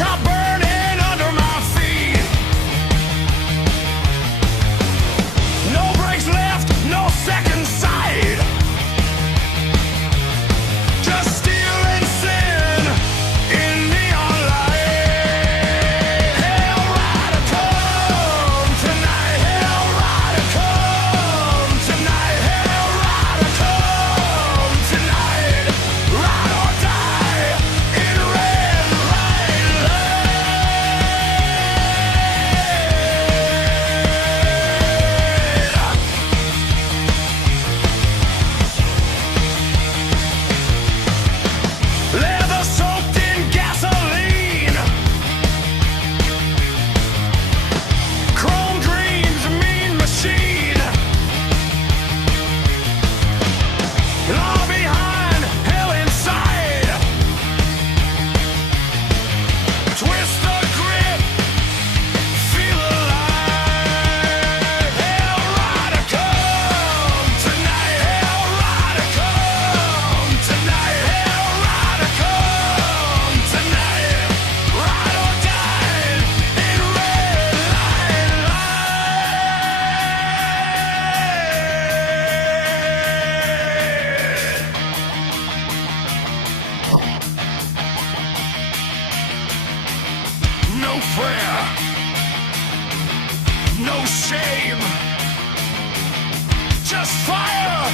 blacktop burning under my feet. No brakes left, no second sight. Just steel and sin in neon light. Hell rider, come tonight. Hell rider, come tonight. Hell rider, come tonight. Ride or die in red light. Leather soaked in gasoline. Chrome dreams, mean machine. Law behind, hell inside. Twist the grip, feel alive. Hell rider, come tonight. Hell rider, come tonight. Hell rider, come tonight. Ride or die in red light. No prayer, no shame, just fire